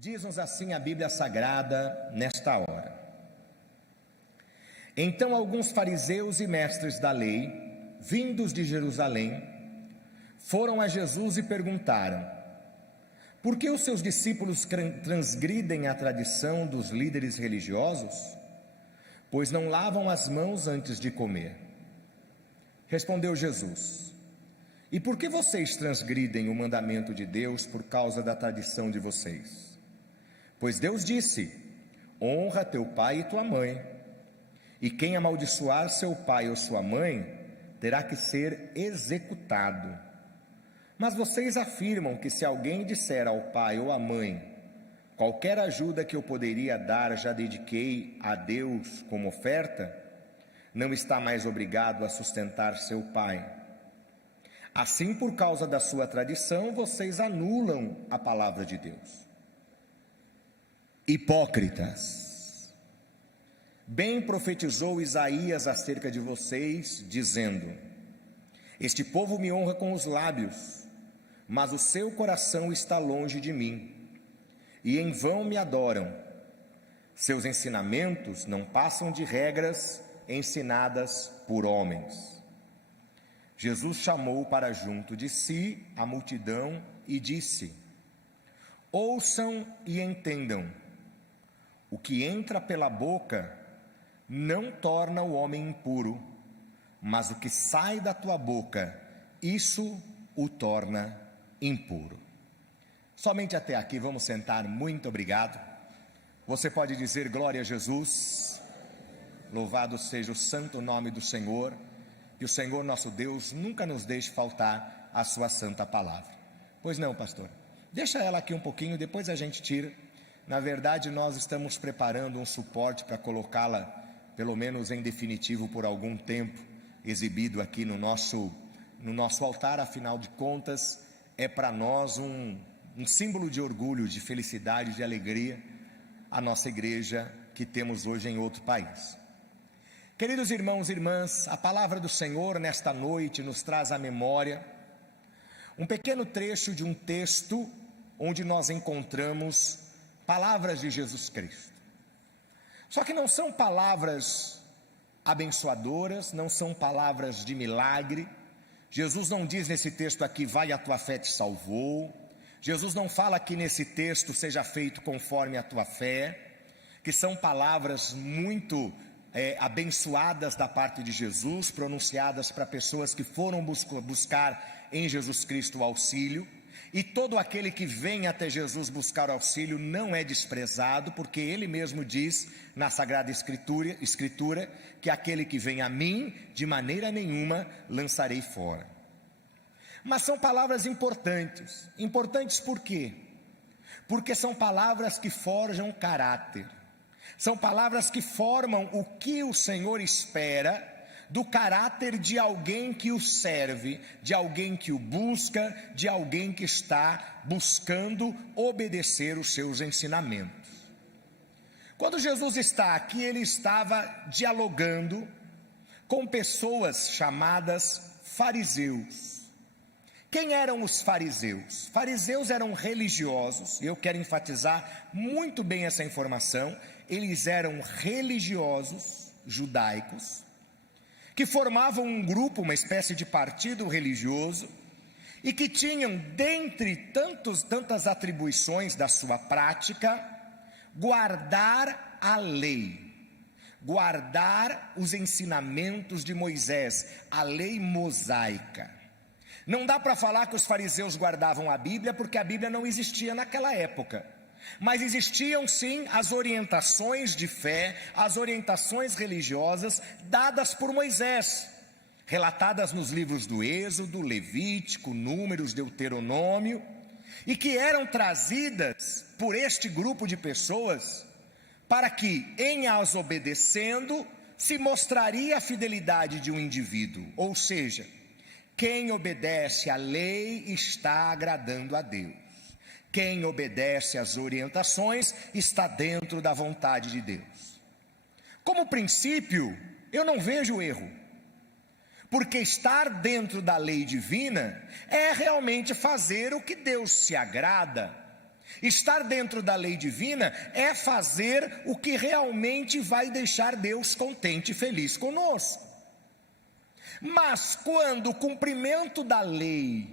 Diz-nos assim a Bíblia Sagrada nesta hora. Então alguns fariseus e mestres da lei, vindos de Jerusalém, foram a Jesus e perguntaram: por que os seus discípulos transgridem a tradição dos líderes religiosos, pois não lavam as mãos antes de comer? Respondeu Jesus: e por que vocês transgridem o mandamento de Deus por causa da tradição de vocês? Pois Deus disse: honra teu pai e tua mãe, e quem amaldiçoar seu pai ou sua mãe terá que ser executado. Mas vocês afirmam que se alguém disser ao pai ou à mãe: qualquer ajuda que eu poderia dar já dediquei a Deus como oferta, não está mais obrigado a sustentar seu pai. Assim, por causa da sua tradição, vocês anulam a palavra de Deus. Hipócritas, bem profetizou Isaías acerca de vocês, dizendo: este povo me honra com os lábios, mas o seu coração está longe de mim, e em vão me adoram. Seus ensinamentos não passam de regras ensinadas por homens. Jesus chamou para junto de si a multidão e disse: ouçam e entendam. O que entra pela boca não torna o homem impuro, mas o que sai da tua boca, isso o torna impuro. Somente até aqui, vamos sentar, muito obrigado. Você pode dizer glória a Jesus, louvado seja o santo nome do Senhor, e o Senhor nosso Deus nunca nos deixe faltar a sua santa palavra. Pois não, pastor? Deixa ela aqui um pouquinho, depois a gente tira. Na verdade, nós estamos preparando um suporte para colocá-la, pelo menos em definitivo, por algum tempo, exibido aqui no nosso altar. Afinal de contas, é para nós um símbolo de orgulho, de felicidade, de alegria, a nossa igreja que temos hoje em outro país. Queridos irmãos e irmãs, a palavra do Senhor nesta noite nos traz à memória um pequeno trecho de um texto onde nós encontramos palavras de Jesus Cristo. Só que não são palavras abençoadoras, não são palavras de milagre. Jesus não diz nesse texto aqui: vai, a tua fé te salvou. Jesus não fala que nesse texto seja feito conforme a tua fé, que são palavras muito abençoadas da parte de Jesus, pronunciadas para pessoas que foram buscar em Jesus Cristo o auxílio. E todo aquele que vem até Jesus buscar auxílio não é desprezado, porque ele mesmo diz na Sagrada Escritura que aquele que vem a mim, de maneira nenhuma lançarei fora. Mas são palavras importantes. Importantes por quê? Porque são palavras que forjam caráter. São palavras que formam o que o Senhor espera do caráter de alguém que o serve, de alguém que o busca, de alguém que está buscando obedecer os seus ensinamentos. Quando Jesus está aqui, ele estava dialogando com pessoas chamadas fariseus. Quem eram os fariseus? Fariseus eram religiosos, e eu quero enfatizar muito bem essa informação. Eles eram religiosos judaicos, que formavam um grupo, uma espécie de partido religioso, e que tinham, dentre tantas atribuições da sua prática, guardar a lei, guardar os ensinamentos de Moisés, a lei mosaica. Não dá para falar que os fariseus guardavam a Bíblia, porque a Bíblia não existia naquela época. Mas existiam sim as orientações de fé, as orientações religiosas dadas por Moisés, relatadas nos livros do Êxodo, Levítico, Números, Deuteronômio, e que eram trazidas por este grupo de pessoas para que, em as obedecendo, se mostraria a fidelidade de um indivíduo. Ou seja, quem obedece à lei está agradando a Deus. Quem obedece às orientações está dentro da vontade de Deus. Como princípio, eu não vejo erro, porque estar dentro da lei divina é realmente fazer o que Deus se agrada, Estar dentro da lei divina é fazer o que realmente vai deixar Deus contente e feliz conosco. Mas quando o cumprimento da lei,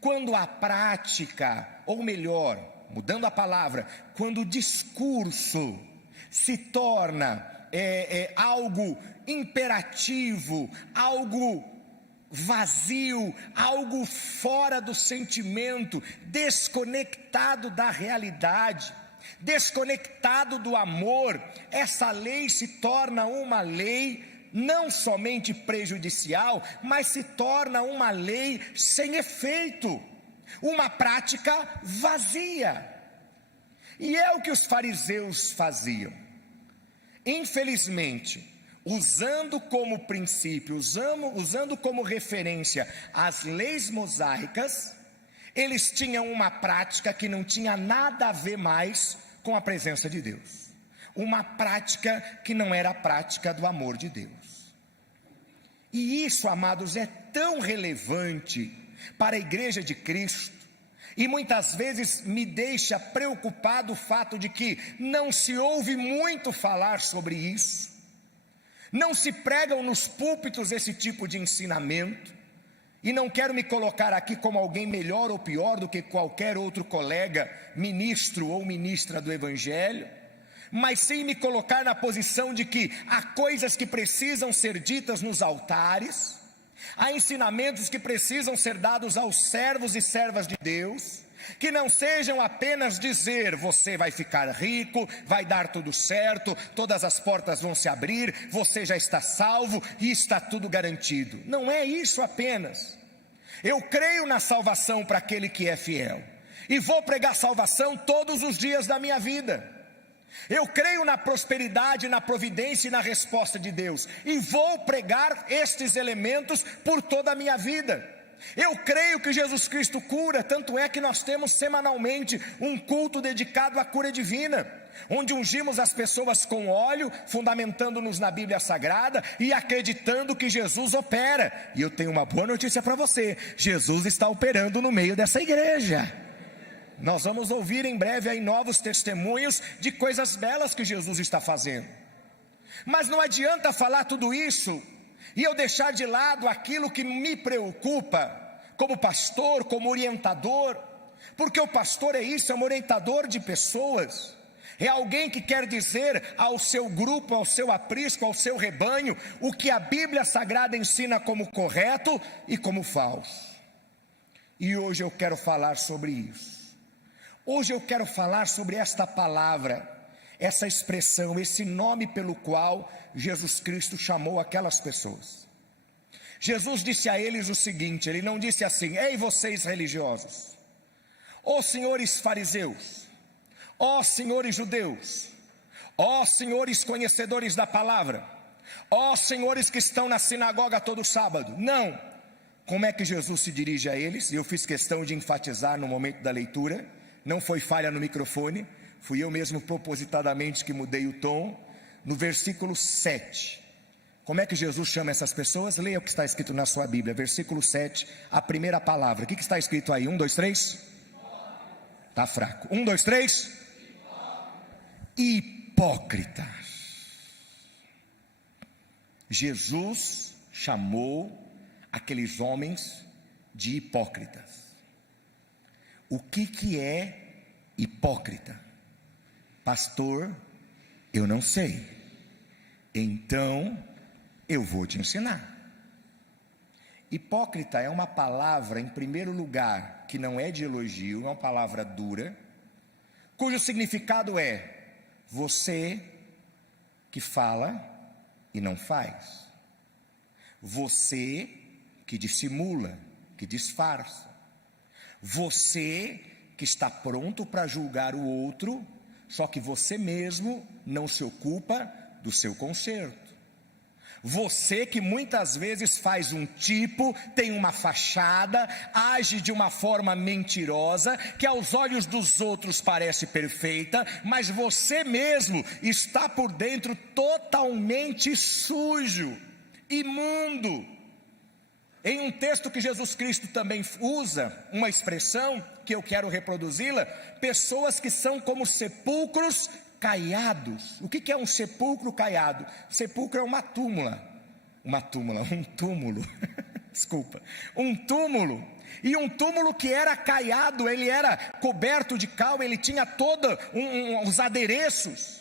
quando a prática, ou melhor, mudando a palavra, quando o discurso se torna algo imperativo, algo vazio, algo fora do sentimento, desconectado da realidade, desconectado do amor, essa lei se torna uma lei não somente prejudicial, mas se torna uma lei sem efeito, uma prática vazia. E é o que os fariseus faziam. Infelizmente, usando como princípio, usando como referência as leis mosaicas, eles tinham uma prática que não tinha nada a ver mais com a presença de Deus. Uma prática que não era a prática do amor de Deus. E isso, amados, é tão relevante para a igreja de Cristo, e muitas vezes me deixa preocupado o fato de que não se ouve muito falar sobre isso, não se pregam nos púlpitos esse tipo de ensinamento, e não quero me colocar aqui como alguém melhor ou pior do que qualquer outro colega, ministro ou ministra do Evangelho, mas sim me colocar na posição de que há coisas que precisam ser ditas nos altares, há ensinamentos que precisam ser dados aos servos e servas de Deus, que não sejam apenas dizer, você vai ficar rico, vai dar tudo certo, todas as portas vão se abrir, você já está salvo e está tudo garantido. Não é isso apenas. Eu creio na salvação para aquele que é fiel, e vou pregar salvação todos os dias da minha vida. Eu creio na prosperidade, na providência e na resposta de Deus, e vou pregar estes elementos por toda a minha vida. Eu creio que Jesus Cristo cura, tanto é que nós temos semanalmente um culto dedicado à cura divina, onde ungimos as pessoas com óleo, fundamentando-nos na Bíblia Sagrada e acreditando que Jesus opera. E eu tenho uma boa notícia para você: Jesus está operando no meio dessa igreja. Nós vamos ouvir em breve aí novos testemunhos de coisas belas que Jesus está fazendo. Mas não adianta falar tudo isso e eu deixar de lado aquilo que me preocupa como pastor, como orientador, porque o pastor é isso, é um orientador de pessoas, é alguém que quer dizer ao seu grupo, ao seu aprisco, ao seu rebanho, o que a Bíblia Sagrada ensina como correto e como falso. E hoje eu quero falar sobre isso. Hoje eu quero falar sobre esta palavra, essa expressão, esse nome pelo qual Jesus Cristo chamou aquelas pessoas. Jesus disse a eles o seguinte, ele não disse assim: ei vocês religiosos, ó senhores fariseus, ó senhores judeus, ó senhores conhecedores da palavra, ó senhores que estão na sinagoga todo sábado. Não. Como é que Jesus se dirige a eles? E eu fiz questão de enfatizar no momento da leitura. Não foi falha no microfone, fui eu mesmo propositadamente que mudei o tom. No versículo 7, como é que Jesus chama essas pessoas? Leia o que está escrito na sua Bíblia, versículo 7, a primeira palavra. O que está escrito aí? 1, 2, 3? Está fraco. 1, 2, 3? Hipócritas. Jesus chamou aqueles homens de hipócritas. O que é hipócrita? Pastor, eu não sei. Então, eu vou te ensinar. Hipócrita é uma palavra, em primeiro lugar, que não é de elogio, é uma palavra dura, cujo significado é você que fala e não faz. Você que dissimula, que disfarça. Você que está pronto para julgar o outro, só que você mesmo não se ocupa do seu conserto. Você que muitas vezes faz um tipo, tem uma fachada, age de uma forma mentirosa, que aos olhos dos outros parece perfeita, mas você mesmo está por dentro totalmente sujo, imundo. Em um texto que Jesus Cristo também usa, uma expressão que eu quero reproduzi-la, pessoas que são como sepulcros caiados. O que é um sepulcro caiado? Sepulcro é um túmulo, desculpa, um túmulo, e um túmulo que era caiado, ele era coberto de cal, ele tinha todos os adereços.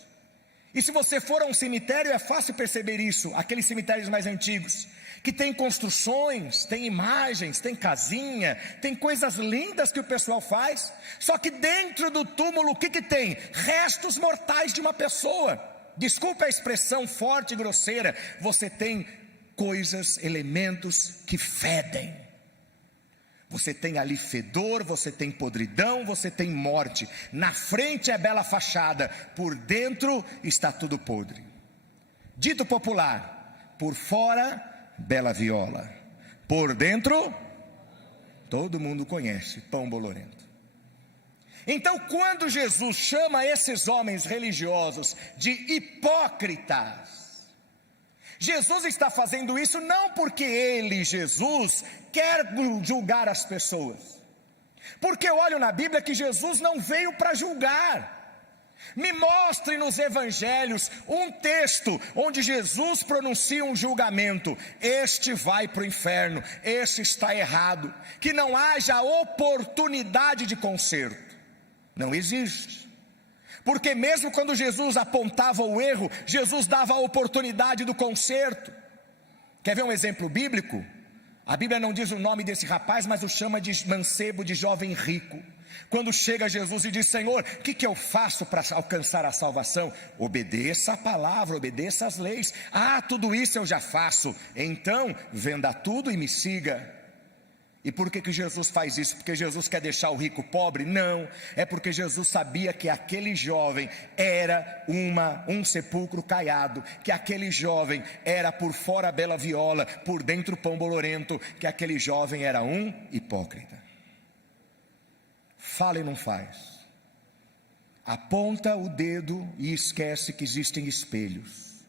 E se você for a um cemitério, é fácil perceber isso, aqueles cemitérios mais antigos, que tem construções, tem imagens, tem casinha, tem coisas lindas que o pessoal faz, só que dentro do túmulo o que tem? Restos mortais de uma pessoa. Desculpe a expressão forte e grosseira, você tem coisas, elementos que fedem. Você tem ali fedor, você tem podridão, você tem morte. Na frente é bela fachada, por dentro está tudo podre. Dito popular, por fora, bela viola, por dentro, todo mundo conhece, pão bolorento. Então, quando Jesus chama esses homens religiosos de hipócritas, Jesus está fazendo isso não porque ele, Jesus, quer julgar as pessoas, porque eu olho na Bíblia que Jesus não veio para julgar. Me mostre nos evangelhos um texto onde Jesus pronuncia um julgamento: este vai para o inferno, este está errado, que não haja oportunidade de conserto. Não existe. Porque mesmo quando Jesus apontava o erro, Jesus dava a oportunidade do conserto. Quer ver um exemplo bíblico? A Bíblia não diz o nome desse rapaz, mas o chama de mancebo, de jovem rico. Quando chega Jesus e diz: Senhor, o que eu faço para alcançar a salvação? Obedeça a palavra, obedeça as leis. Ah, tudo isso eu já faço. Então, venda tudo e me siga. E por que Jesus faz isso? Porque Jesus quer deixar o rico pobre? Não, é porque Jesus sabia que aquele jovem era um sepulcro caiado, que aquele jovem era por fora bela viola, por dentro pão bolorento, que aquele jovem era um hipócrita. Fala e não faz, aponta o dedo e esquece que existem espelhos.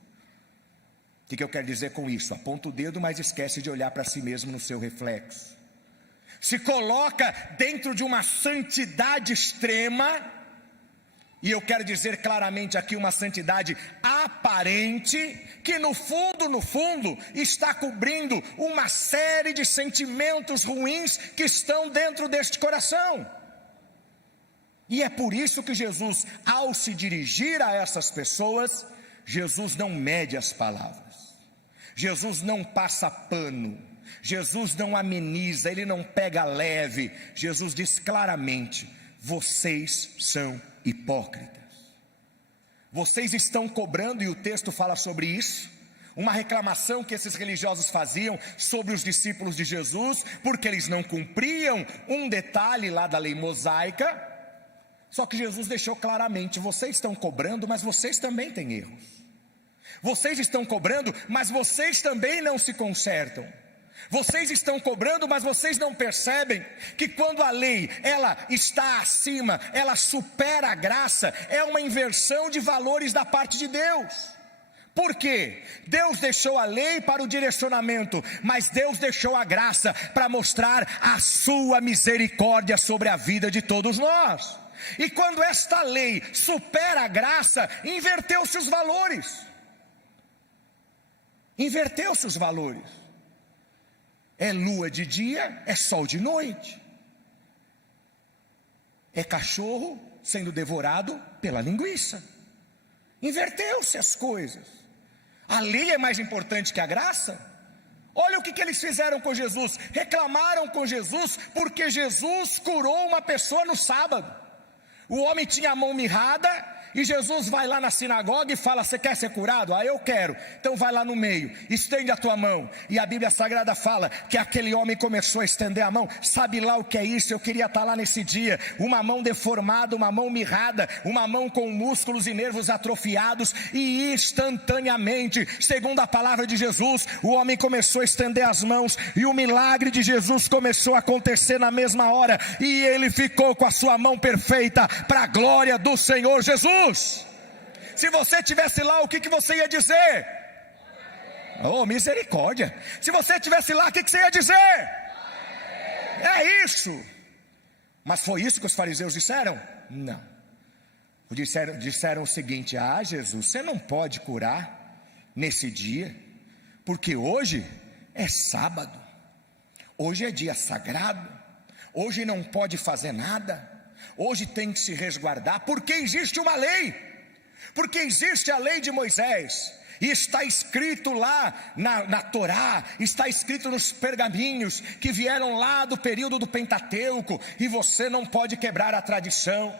O que eu quero dizer com isso? Aponta o dedo, mas esquece de olhar para si mesmo no seu reflexo. Se coloca dentro de uma santidade extrema, e eu quero dizer claramente aqui, uma santidade aparente, que no fundo, está cobrindo uma série de sentimentos ruins que estão dentro deste coração. E é por isso que Jesus, ao se dirigir a essas pessoas, Jesus não mede as palavras, Jesus não passa pano, Jesus não ameniza, ele não pega leve. Jesus diz claramente: vocês são hipócritas. Vocês estão cobrando, e o texto fala sobre isso, uma reclamação que esses religiosos faziam sobre os discípulos de Jesus, porque eles não cumpriam um detalhe lá da lei mosaica. Só que Jesus deixou claramente: vocês estão cobrando, mas vocês também têm erros. Vocês estão cobrando, mas vocês também não se consertam. Vocês estão cobrando, mas vocês não percebem que quando a lei, ela está acima, ela supera a graça, é uma inversão de valores da parte de Deus. Por quê? Deus deixou a lei para o direcionamento, mas Deus deixou a graça para mostrar a sua misericórdia sobre a vida de todos nós. E quando esta lei supera a graça, inverteu-se os valores. Inverteu-se os valores. É lua de dia, é sol de noite. É cachorro sendo devorado pela linguiça. Inverteu-se as coisas. A lei é mais importante que a graça. Olha o que eles fizeram com Jesus. Reclamaram com Jesus porque Jesus curou uma pessoa no sábado. O homem tinha a mão mirrada, e Jesus vai lá na sinagoga e fala: você quer ser curado? Ah, eu quero. Então vai lá no meio, estende a tua mão. E a Bíblia Sagrada fala que aquele homem começou a estender a mão. Sabe lá o que é isso? Eu queria estar lá nesse dia. Uma mão deformada, uma mão mirrada, uma mão com músculos e nervos atrofiados, e instantaneamente, segundo a palavra de Jesus, o homem começou a estender as mãos, e o milagre de Jesus começou a acontecer na mesma hora, e ele ficou com a sua mão perfeita, para a glória do Senhor Jesus. Se você estivesse lá, o que você ia dizer? Oh, misericórdia! Se você estivesse lá, o que você ia dizer? É isso. Mas foi isso que os fariseus disseram? Não. Disseram o seguinte: ah, Jesus, você não pode curar nesse dia, porque hoje é sábado, hoje é dia sagrado, hoje não pode fazer nada, hoje tem que se resguardar, porque existe uma lei, porque existe a lei de Moisés. E está escrito lá na Torá, está escrito nos pergaminhos que vieram lá do período do Pentateuco, e você não pode quebrar a tradição.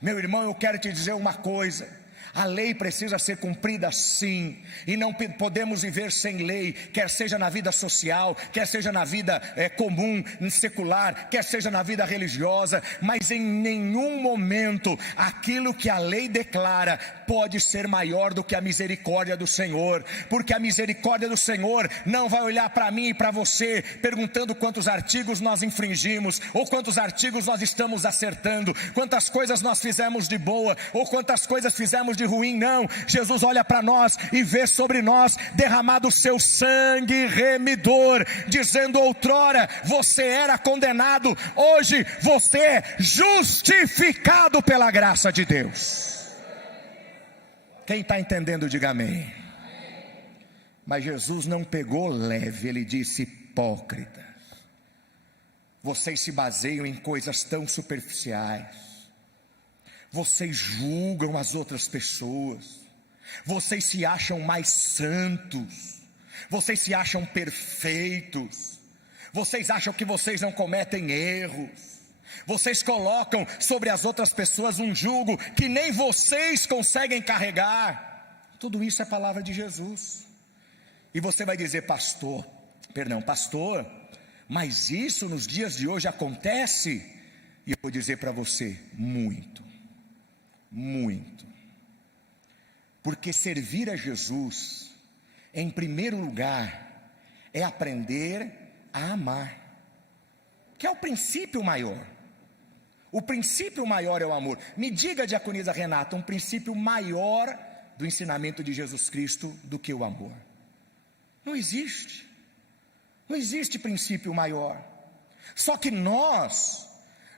Meu irmão, eu quero te dizer uma coisa: a lei precisa ser cumprida sim, e não podemos viver sem lei, quer seja na vida social, quer seja na vida comum, secular, quer seja na vida religiosa, mas em nenhum momento aquilo que a lei declara pode ser maior do que a misericórdia do Senhor, porque a misericórdia do Senhor não vai olhar para mim e para você perguntando quantos artigos nós infringimos, ou quantos artigos nós estamos acertando, quantas coisas nós fizemos de boa, ou quantas coisas fizemos de ruim. Não, Jesus olha para nós e vê sobre nós derramado o seu sangue remidor, dizendo: outrora você era condenado, hoje você é justificado pela graça de Deus. Quem está entendendo, diga amém. Mas Jesus não pegou leve, ele disse: hipócritas, vocês se baseiam em coisas tão superficiais, vocês julgam as outras pessoas, vocês se acham mais santos, vocês se acham perfeitos, vocês acham que vocês não cometem erros, vocês colocam sobre as outras pessoas um jugo que nem vocês conseguem carregar. Tudo isso é palavra de Jesus. E você vai dizer: pastor, mas isso nos dias de hoje acontece? E eu vou dizer para você: muito. Porque servir a Jesus, em primeiro lugar, é aprender a amar, que é o princípio maior. O princípio maior é o amor. Me diga, diaconisa Renata, um princípio maior do ensinamento de Jesus Cristo do que o amor. Não existe princípio maior. Só que nós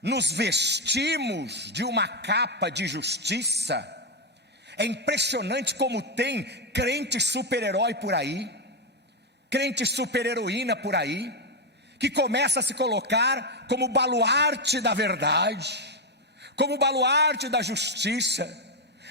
nos vestimos de uma capa de justiça. É impressionante como tem crente super-herói por aí, crente super-heroína por aí, que começa a se colocar como baluarte da verdade, como baluarte da justiça.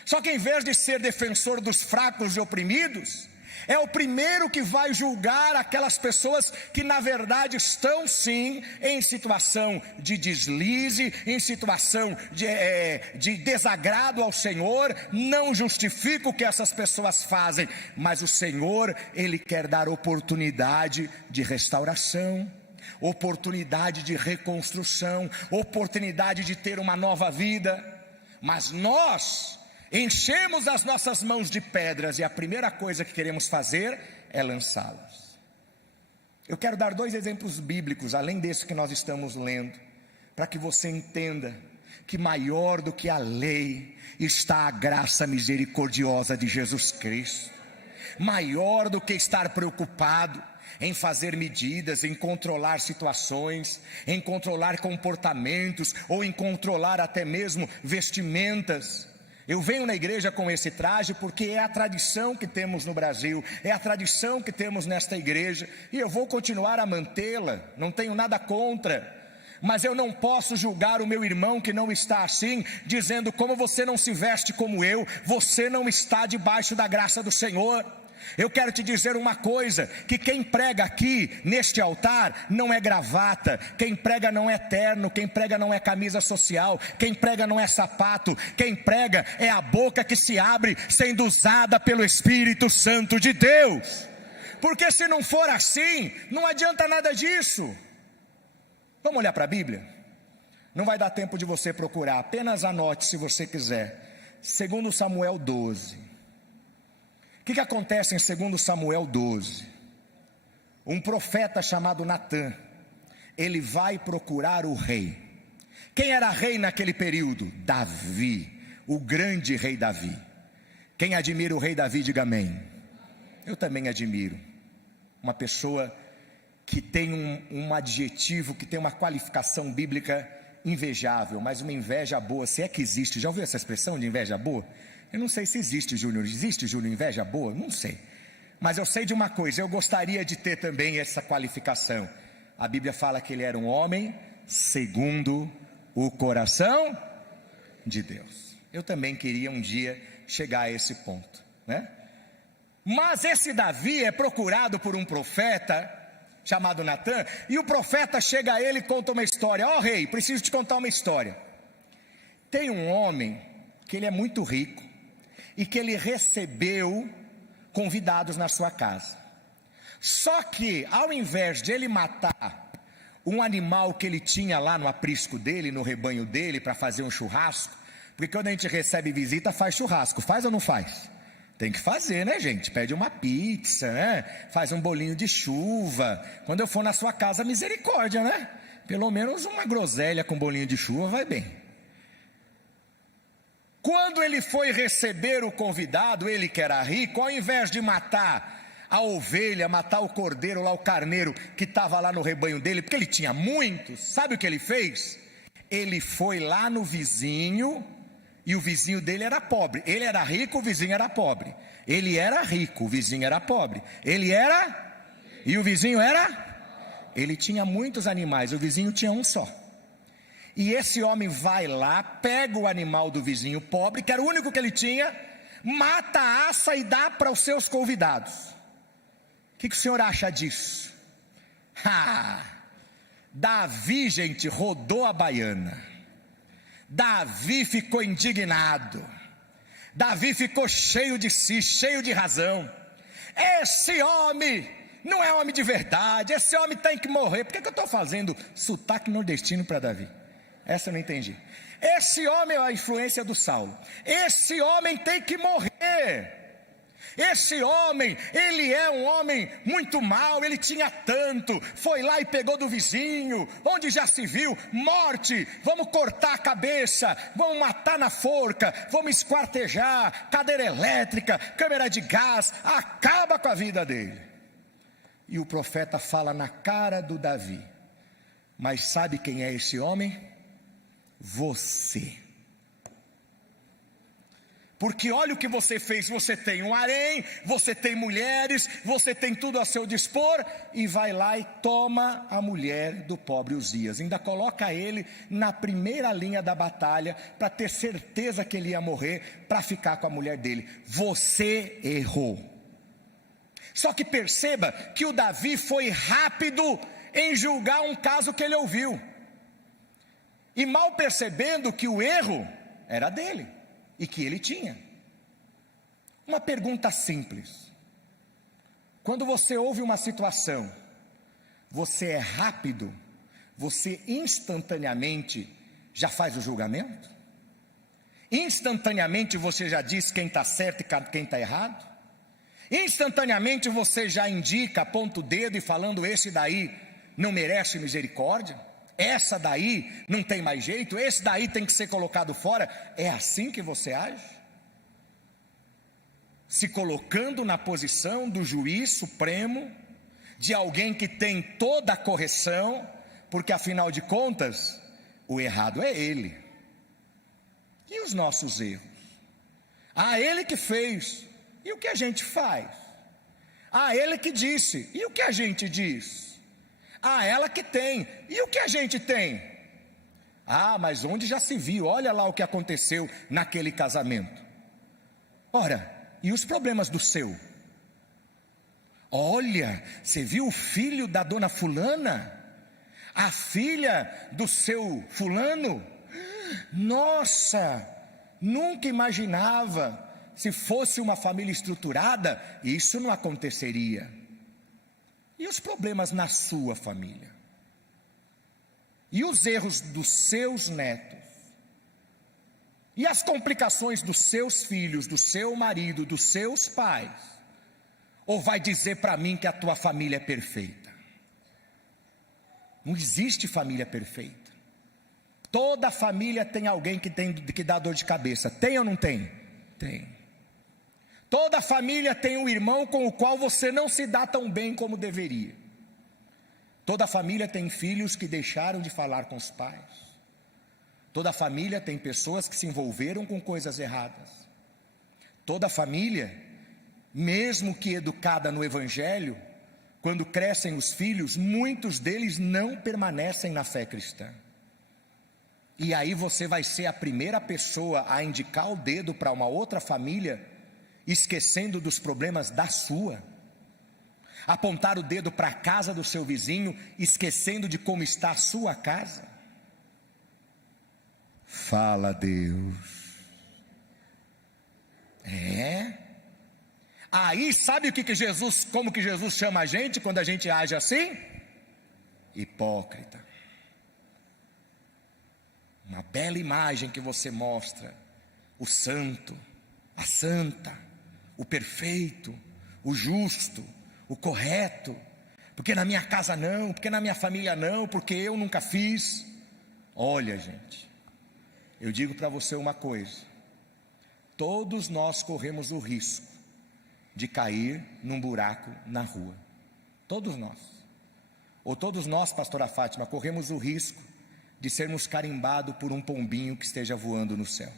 Só que em vez de ser defensor dos fracos e oprimidos, é o primeiro que vai julgar aquelas pessoas que na verdade estão sim em situação de deslize, em situação de desagrado ao Senhor. Não justifica o que essas pessoas fazem, mas o Senhor, Ele quer dar oportunidade de restauração, oportunidade de reconstrução, oportunidade de ter uma nova vida. Mas nós enchemos as nossas mãos de pedras e a primeira coisa que queremos fazer é lançá-las. Eu quero dar 2 exemplos bíblicos, além desse que nós estamos lendo, para que você entenda que maior do que a lei está a graça misericordiosa de Jesus Cristo. Maior do que estar preocupado em fazer medidas, em controlar situações, em controlar comportamentos, ou em controlar até mesmo vestimentas. Eu venho na igreja com esse traje porque é a tradição que temos no Brasil, é a tradição que temos nesta igreja, e eu vou continuar a mantê-la, não tenho nada contra. Mas eu não posso julgar o meu irmão que não está assim, dizendo: como você não se veste como eu, você não está debaixo da graça do Senhor. Eu quero te dizer uma coisa, que quem prega aqui neste altar não é gravata, quem prega não é terno, quem prega não é camisa social, quem prega não é sapato, quem prega é a boca que se abre sendo usada pelo Espírito Santo de Deus. Porque se não for assim, não adianta nada disso. Vamos olhar para a Bíblia? Não vai dar tempo de você procurar, apenas anote se você quiser. 2 Samuel 12. O que acontece em 2 Samuel 12? Um profeta chamado Natã, ele vai procurar o rei. Quem era rei naquele período? Davi, o grande rei Davi. Quem admira o rei Davi, diga amém. Eu também admiro. uma pessoa que tem um adjetivo, que tem uma qualificação bíblica invejável, mas uma inveja boa, se é que existe. Já ouviu essa expressão de inveja boa? Eu não sei se existe, Júnior. Existe, Júnior, inveja boa? Não sei. Mas eu sei de uma coisa, eu gostaria de ter também essa qualificação. A Bíblia fala que ele era um homem segundo o coração de Deus. Eu também queria um dia chegar a esse ponto, né? Mas esse Davi é procurado por um profeta chamado Natã, e o profeta chega a ele e conta uma história. Ó rei, preciso te contar uma história. Tem um homem que ele é muito rico e que ele recebeu convidados na sua casa. Só que ao invés de ele matar um animal que ele tinha lá no aprisco dele, no rebanho dele, para fazer um churrasco, porque quando a gente recebe visita faz churrasco, faz ou não faz? Tem que fazer, né, gente? Pede uma pizza, né? Faz um bolinho de chuva. Quando eu for na sua casa, misericórdia, né? Pelo menos uma groselha com bolinho de chuva vai bem. Quando ele foi receber o convidado, ele que era rico, ao invés de matar a ovelha, matar o cordeiro lá, o carneiro que estava lá no rebanho dele, porque ele tinha muitos, sabe o que ele fez? Ele foi lá no vizinho. E o vizinho dele era pobre. Ele era rico, o vizinho era pobre. Ele era rico, o vizinho era pobre. Ele era, e o vizinho era? Ele tinha muitos animais, o vizinho tinha um só. E esse homem vai lá, pega o animal do vizinho pobre, que era o único que ele tinha, mata, assa e dá para os seus convidados. O que o senhor acha disso? Davi, gente, rodou a baiana. Davi ficou indignado. Davi ficou cheio de si, cheio de razão. Esse homem não é homem de verdade. Esse homem tem que morrer. Por que eu estou fazendo sotaque nordestino para Davi? Essa eu não entendi. Esse homem é a influência do Saulo. Esse homem tem que morrer. Esse homem, ele é um homem muito mau, ele tinha tanto, foi lá e pegou do vizinho, onde já se viu, morte, vamos cortar a cabeça, vamos matar na forca, vamos esquartejar, cadeira elétrica, câmera de gás, acaba com a vida dele. E o profeta fala na cara do Davi, mas sabe quem é esse homem? Você. Porque olha o que você fez, você tem um harém, você tem mulheres, você tem tudo a seu dispor, e vai lá e toma a mulher do pobre Uzias, ainda coloca ele na primeira linha da batalha, para ter certeza que ele ia morrer, para ficar com a mulher dele. Você errou. Só que perceba que o Davi foi rápido em julgar um caso que ele ouviu, e mal percebendo que o erro era dele, e que ele tinha. Uma pergunta simples: quando você ouve uma situação, você é rápido, você instantaneamente já faz o julgamento? Instantaneamente você já diz quem está certo e quem está errado? Instantaneamente você já indica, aponta o dedo e falando, esse daí não merece misericórdia? Essa daí não tem mais jeito, esse daí tem que ser colocado fora? É assim que você age? Se colocando na posição do juiz supremo, de alguém que tem toda a correção, porque afinal de contas, o errado é ele. E os nossos erros? Ele que fez, e o que a gente faz? Ele que disse, e o que a gente diz? Ela que tem, e o que a gente tem? Mas onde já se viu, olha lá o que aconteceu naquele casamento. Ora, e os problemas do seu? Olha, você viu o filho da dona fulana? A filha do seu fulano? Nossa, nunca imaginava, se fosse uma família estruturada, isso não aconteceria. E os problemas na sua família? E os erros dos seus netos? E as complicações dos seus filhos, do seu marido, dos seus pais? Ou vai dizer para mim que a tua família é perfeita? Não existe família perfeita. Toda família tem alguém que dá dor de cabeça. Tem ou não tem? Tem. Toda família tem um irmão com o qual você não se dá tão bem como deveria. Toda família tem filhos que deixaram de falar com os pais. Toda família tem pessoas que se envolveram com coisas erradas. Toda família, mesmo que educada no Evangelho, quando crescem os filhos, muitos deles não permanecem na fé cristã. E aí você vai ser a primeira pessoa a indicar o dedo para uma outra família, esquecendo dos problemas da sua. Apontar o dedo para a casa do seu vizinho, esquecendo de como está a sua casa. Fala, Deus. Aí sabe o que Jesus, como que Jesus chama a gente quando a gente age assim? Hipócrita. Uma bela imagem que você mostra: o santo, a santa, o perfeito, o justo, o correto, porque na minha casa não, porque na minha família não, porque eu nunca fiz. Olha, gente, eu digo para você uma coisa: todos nós corremos o risco de cair num buraco na rua. Todos nós. Ou todos nós, pastora Fátima, corremos o risco de sermos carimbados por um pombinho que esteja voando no céu.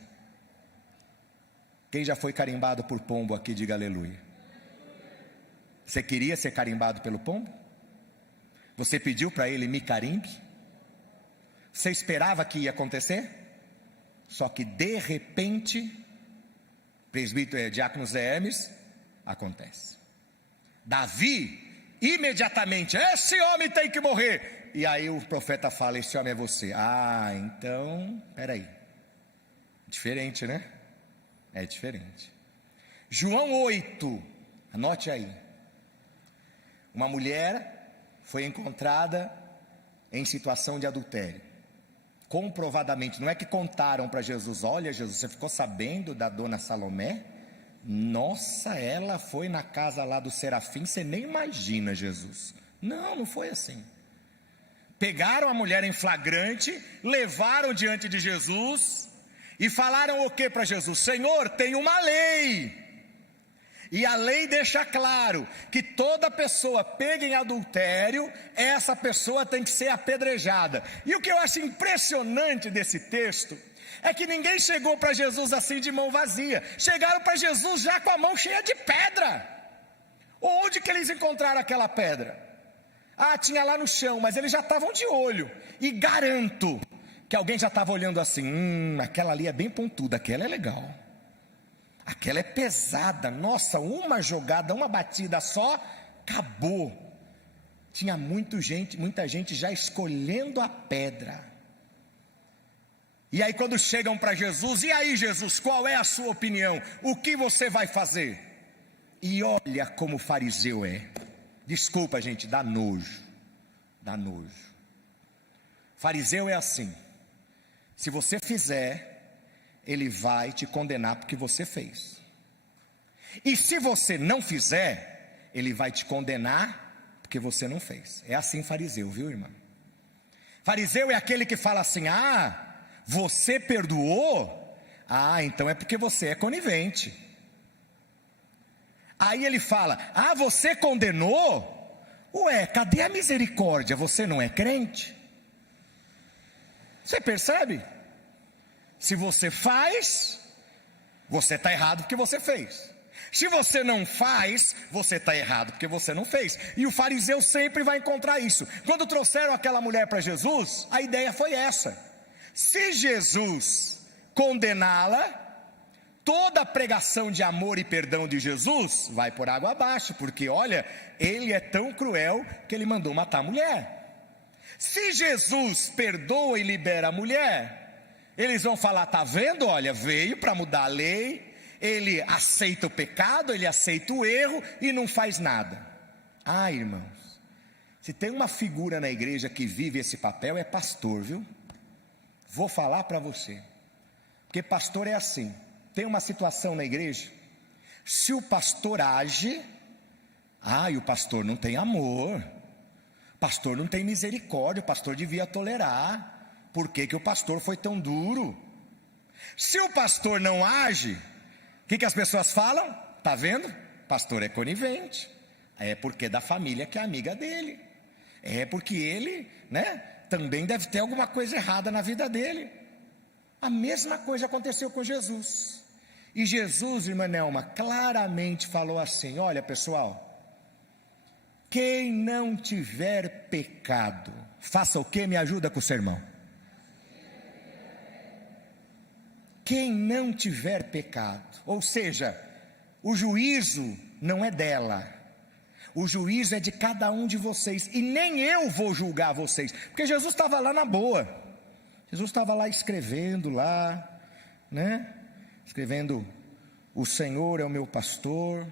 Quem já foi carimbado por pombo aqui, diga aleluia. Você queria ser carimbado pelo pombo? Você pediu para ele me carimbe? Você esperava que ia acontecer? Só que de repente, presbítero Diácono Zé Hermes, acontece. Davi, imediatamente, esse homem tem que morrer. E aí o profeta fala: esse homem é você. Ah, então, peraí. Diferente, né? É diferente. João 8, anote aí. Uma mulher foi encontrada em situação de adultério. Comprovadamente, não é que contaram para Jesus: olha, Jesus, você ficou sabendo da dona Salomé? Nossa, ela foi na casa lá do Serafim, você nem imagina, Jesus. Não, não foi assim. Pegaram a mulher em flagrante, levaram diante de Jesus e falaram o que para Jesus? Senhor, tem uma lei, e a lei deixa claro que toda pessoa pega em adultério, essa pessoa tem que ser apedrejada. E o que eu acho impressionante desse texto é que ninguém chegou para Jesus assim de mão vazia. Chegaram para Jesus já com a mão cheia de pedra. Onde que eles encontraram aquela pedra? Ah, tinha lá no chão, mas eles já estavam de olho. E garanto que alguém já estava olhando assim: aquela ali é bem pontuda, aquela é legal, aquela é pesada, nossa, uma jogada, uma batida só, acabou. Tinha muita gente já escolhendo a pedra. E aí quando chegam para Jesus: e aí, Jesus, qual é a sua opinião? O que você vai fazer? E olha como o fariseu é. Desculpa, gente, dá nojo. Dá nojo. Fariseu é assim: se você fizer, ele vai te condenar porque você fez. E se você não fizer, ele vai te condenar porque você não fez. É assim fariseu, viu, irmã? Fariseu é aquele que fala assim: ah, você perdoou? Ah, então é porque você é conivente. Aí ele fala: ah, você condenou? Ué, cadê a misericórdia? Você não é crente? Você percebe? Se você faz, você está errado porque você fez. Se você não faz, você está errado porque você não fez. E o fariseu sempre vai encontrar isso. Quando trouxeram aquela mulher para Jesus, a ideia foi essa: se Jesus condená-la, toda a pregação de amor e perdão de Jesus vai por água abaixo, porque olha, ele é tão cruel que ele mandou matar a mulher. Se Jesus perdoa e libera a mulher, eles vão falar: tá vendo, olha, veio para mudar a lei, ele aceita o pecado, ele aceita o erro e não faz nada. Ah, irmãos, se tem uma figura na igreja que vive esse papel, é pastor, viu? Vou falar para você, porque pastor é assim. Tem uma situação na igreja, se o pastor age, e o pastor não tem amor, o pastor não tem misericórdia, o pastor devia tolerar, por que o pastor foi tão duro? Se o pastor não age, o que as pessoas falam? Tá vendo? Pastor é conivente. É porque é da família que é amiga dele. É porque ele, também deve ter alguma coisa errada na vida dele. A mesma coisa aconteceu com Jesus. E Jesus, irmã Nelma, claramente falou assim: olha pessoal, quem não tiver pecado, faça o que? Me ajuda com o sermão. Quem não tiver pecado, ou seja, o juízo não é dela, o juízo é de cada um de vocês, e nem eu vou julgar vocês, porque Jesus estava lá na boa, Jesus estava lá escrevendo escrevendo, o Senhor é o meu pastor,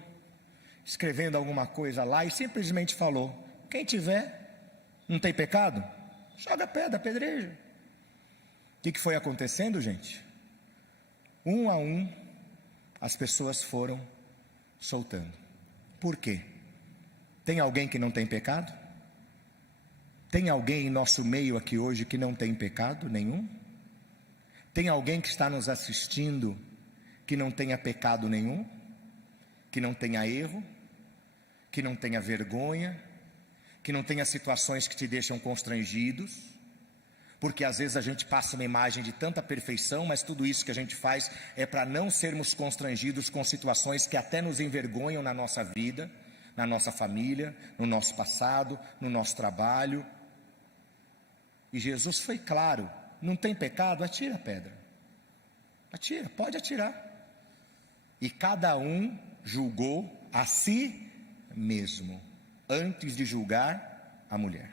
escrevendo alguma coisa lá, e simplesmente falou: quem tiver, não tem pecado, joga pedra, apedreja. O que foi acontecendo, gente? Um a um, as pessoas foram soltando. Por quê? Tem alguém que não tem pecado? Tem alguém em nosso meio aqui hoje que não tem pecado nenhum? Tem alguém que está nos assistindo que não tenha pecado nenhum? Que não tenha erro? Que não tenha vergonha? Que não tenha situações que te deixam constrangidos? Porque às vezes a gente passa uma imagem de tanta perfeição, mas tudo isso que a gente faz é para não sermos constrangidos com situações que até nos envergonham na nossa vida, na nossa família, no nosso passado, no nosso trabalho. E Jesus foi claro: não tem pecado? Atira a pedra. Atira, pode atirar. E cada um julgou a si mesmo, antes de julgar a mulher.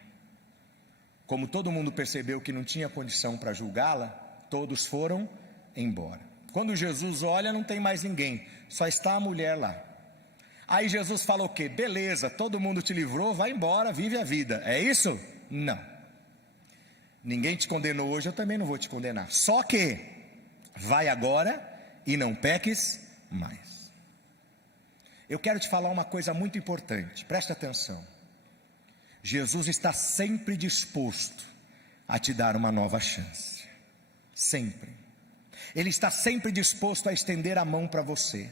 Como todo mundo percebeu que não tinha condição para julgá-la, todos foram embora. Quando Jesus olha, não tem mais ninguém, só está a mulher lá. Aí Jesus fala o quê? Beleza, todo mundo te livrou, vai embora, vive a vida. É isso? Não. Ninguém te condenou hoje, eu também não vou te condenar. Só que, vai agora e não peques mais. Eu quero te falar uma coisa muito importante, presta atenção. Jesus está sempre disposto a te dar uma nova chance, sempre. Ele está sempre disposto a estender a mão para você.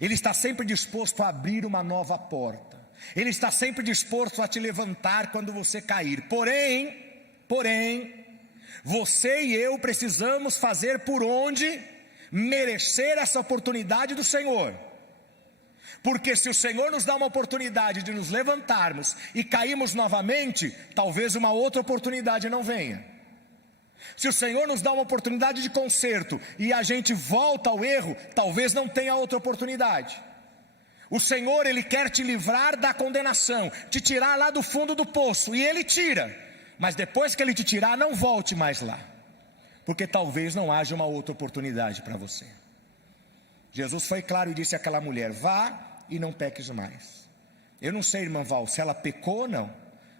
Ele está sempre disposto a abrir uma nova porta. Ele está sempre disposto a te levantar quando você cair. Porém, você e eu precisamos fazer por onde merecer essa oportunidade do Senhor. Porque se o Senhor nos dá uma oportunidade de nos levantarmos e caímos novamente, talvez uma outra oportunidade não venha. Se o Senhor nos dá uma oportunidade de conserto e a gente volta ao erro, talvez não tenha outra oportunidade. O Senhor, Ele quer te livrar da condenação, te tirar lá do fundo do poço, e Ele tira. Mas depois que Ele te tirar, não volte mais lá, porque talvez não haja uma outra oportunidade para você. Jesus foi claro e disse àquela mulher: vá e não peques mais. Eu não sei, irmã Val, se ela pecou ou não,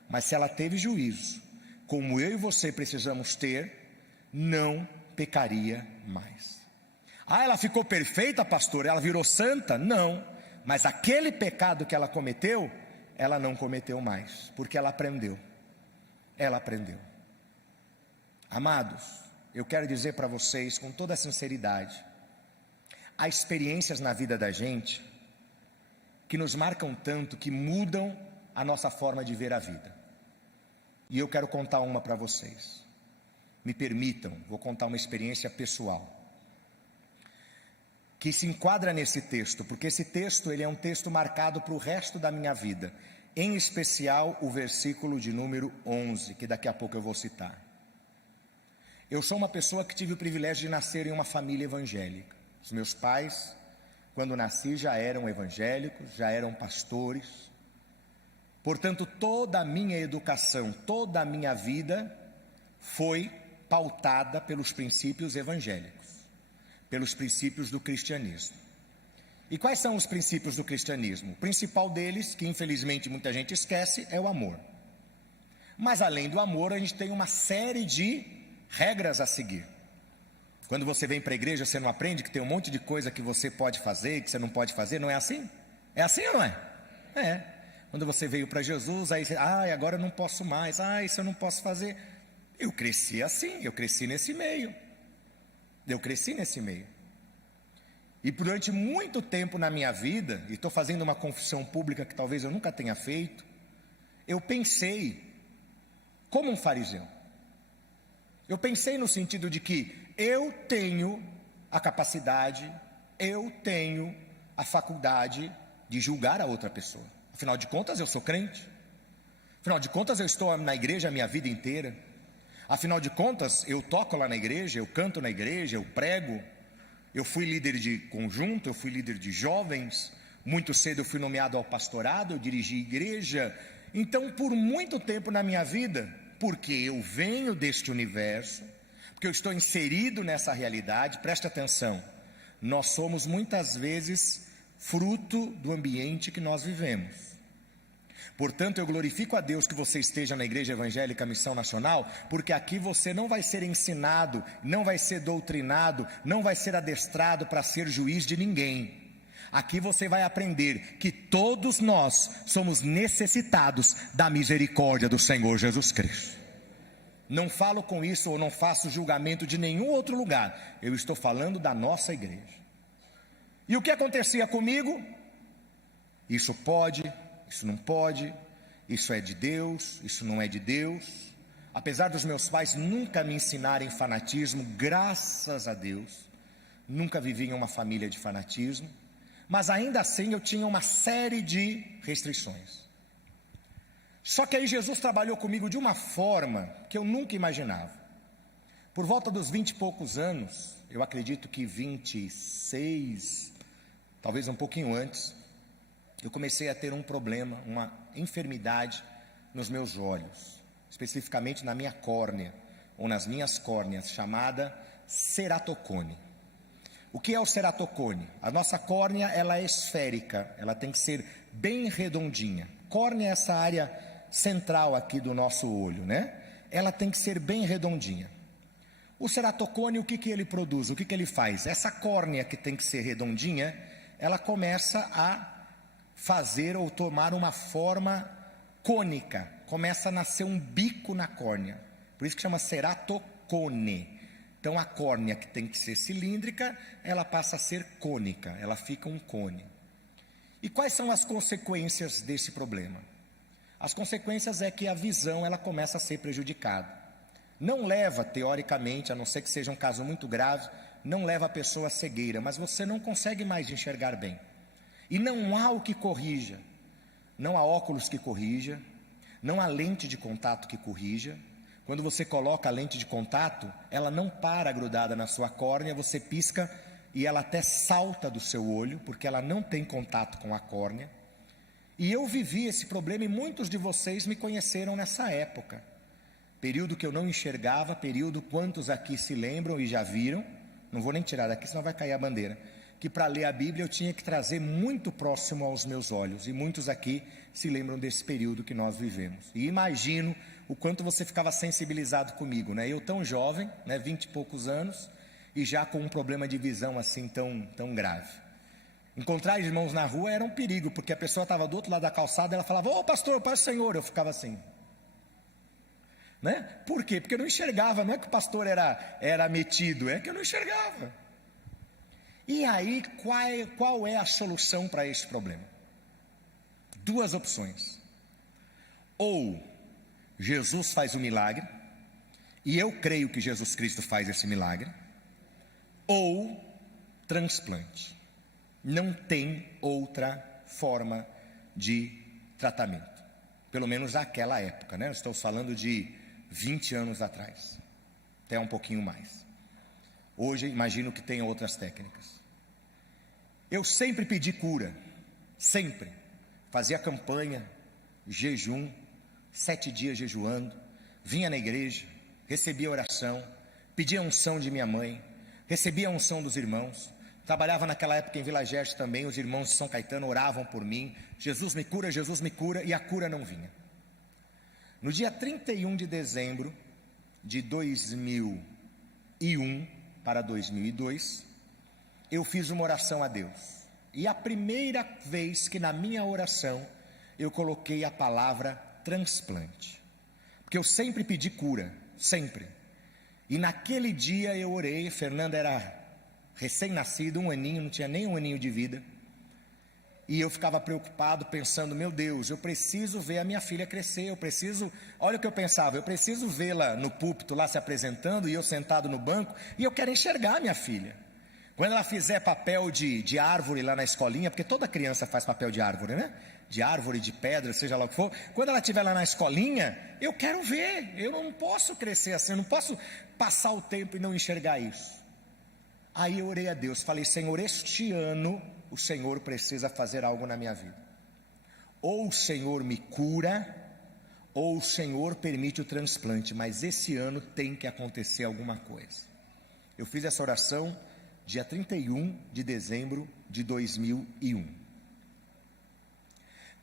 mas se ela teve juízo, como eu e você precisamos ter, não pecaria mais. Ah, ela ficou perfeita, pastor, ela virou santa? Não, mas aquele pecado que ela cometeu, ela não cometeu mais, porque ela aprendeu. Ela aprendeu. Amados, eu quero dizer para vocês com toda a sinceridade, há experiências na vida da gente que nos marcam tanto, que mudam a nossa forma de ver a vida. E eu quero contar uma para vocês. Me permitam, vou contar uma experiência pessoal que se enquadra nesse texto, porque esse texto ele é um texto marcado para o resto da minha vida, em especial o versículo de número 11, que daqui a pouco eu vou citar. Eu sou uma pessoa que tive o privilégio de nascer em uma família evangélica. Os meus pais, quando nasci, já eram evangélicos, já eram pastores. Portanto, toda a minha educação, toda a minha vida foi pautada pelos princípios evangélicos, pelos princípios do cristianismo. E quais são os princípios do cristianismo? O principal deles, que infelizmente muita gente esquece, é o amor. Mas além do amor, a gente tem uma série de regras a seguir. Quando você vem para a igreja, você não aprende que tem um monte de coisa que você pode fazer, que você não pode fazer, não é assim? É assim ou não é? É. Quando você veio para Jesus, aí você, agora eu não posso mais, isso eu não posso fazer. Eu cresci assim, eu cresci nesse meio. E durante muito tempo na minha vida, e estou fazendo uma confissão pública que talvez eu nunca tenha feito, eu pensei como um fariseu. Eu pensei no sentido de que eu tenho a capacidade, eu tenho a faculdade de julgar a outra pessoa. Afinal de contas, eu sou crente. Afinal de contas, eu estou na igreja a minha vida inteira. Afinal de contas, eu toco lá na igreja, eu canto na igreja, eu prego. Eu fui líder de conjunto, eu fui líder de jovens. Muito cedo eu fui nomeado ao pastorado, eu dirigi igreja. Então, por muito tempo na minha vida, porque eu venho deste universo, porque eu estou inserido nessa realidade, preste atenção, nós somos muitas vezes fruto do ambiente que nós vivemos. Portanto, eu glorifico a Deus que você esteja na Igreja Evangélica Missão Nacional, porque aqui você não vai ser ensinado, não vai ser doutrinado, não vai ser adestrado para ser juiz de ninguém. Aqui você vai aprender que todos nós somos necessitados da misericórdia do Senhor Jesus Cristo. Não falo com isso ou não faço julgamento de nenhum outro lugar, eu estou falando da nossa igreja. E o que acontecia comigo? Isso pode, isso não pode, isso é de Deus, isso não é de Deus. Apesar dos meus pais nunca me ensinarem fanatismo, graças a Deus, nunca vivi em uma família de fanatismo, mas ainda assim eu tinha uma série de restrições. Só que aí Jesus trabalhou comigo de uma forma que eu nunca imaginava. Por volta dos 20 e poucos anos, eu acredito que 26, talvez um pouquinho antes, eu comecei a ter um problema, uma enfermidade nos meus olhos, especificamente na minha córnea, ou nas minhas córneas, chamada ceratocone. O que é o ceratocone? A nossa córnea, ela é esférica, ela tem que ser bem redondinha. Córnea é essa área central aqui do nosso olho, né? Ela tem que ser bem redondinha. O ceratocone, o que ele produz? O que ele faz? Essa córnea que tem que ser redondinha, ela começa a fazer ou tomar uma forma cônica, começa a nascer um bico na córnea, por isso que chama ceratocone. Então a córnea que tem que ser cilíndrica, ela passa a ser cônica, ela fica um cone. E quais são as consequências desse problema? As consequências é que a visão ela começa a ser prejudicada. Não leva, teoricamente, a não ser que seja um caso muito grave, não leva a pessoa à cegueira, mas você não consegue mais enxergar bem. E não há o que corrija, não há óculos que corrija, não há lente de contato que corrija. Quando você coloca a lente de contato, ela não para grudada na sua córnea, você pisca e ela até salta do seu olho, porque ela não tem contato com a córnea. E eu vivi esse problema e muitos de vocês me conheceram nessa época. Período que eu não enxergava, período quantos aqui se lembram e já viram, não vou nem tirar daqui, senão vai cair a bandeira, que para ler a Bíblia eu tinha que trazer muito próximo aos meus olhos, e muitos aqui se lembram desse período que nós vivemos. E imagino o quanto você ficava sensibilizado comigo, né? Eu tão jovem, né, 20 e poucos anos, e já com um problema de visão assim tão grave. Encontrar irmãos na rua era um perigo, porque a pessoa estava do outro lado da calçada, ela falava: ô pastor, paz do Senhor, eu ficava assim, né? Por quê? Porque eu não enxergava, não é que o pastor era metido, é que eu não enxergava. E aí, qual é a solução para esse problema? Duas opções: ou Jesus faz o milagre, e eu creio que Jesus Cristo faz esse milagre, ou transplante. Não tem outra forma de tratamento, pelo menos naquela época, né? Estou falando de 20 anos atrás, até um pouquinho mais. Hoje imagino que tenha outras técnicas. Eu sempre pedi cura, sempre. Fazia campanha, jejum, 7 dias jejuando, vinha na igreja, recebia oração, pedia a unção de minha mãe, recebia a unção dos irmãos. Trabalhava naquela época em Vila Gerste também, os irmãos de São Caetano oravam por mim: Jesus me cura, e a cura não vinha. No dia 31 de dezembro de 2001 para 2002, eu fiz uma oração a Deus, e a primeira vez que na minha oração eu coloquei a palavra transplante, porque eu sempre pedi cura, sempre. E naquele dia eu orei, Fernanda era recém-nascido, 1 aninho, não tinha nem 1 aninho de vida. E eu ficava preocupado, pensando, meu Deus, eu preciso ver a minha filha crescer, olha o que eu pensava, eu preciso vê-la no púlpito lá se apresentando, e eu sentado no banco, e eu quero enxergar a minha filha. Quando ela fizer papel de árvore lá na escolinha, porque toda criança faz papel de árvore, né? De árvore, de pedra, seja lá o que for. Quando ela estiver lá na escolinha, eu quero ver, eu não posso crescer assim, eu não posso passar o tempo e não enxergar isso. Aí eu orei a Deus, falei, Senhor, este ano o Senhor precisa fazer algo na minha vida. Ou o Senhor me cura, ou o Senhor permite o transplante, mas esse ano tem que acontecer alguma coisa. Eu fiz essa oração dia 31 de dezembro de 2001.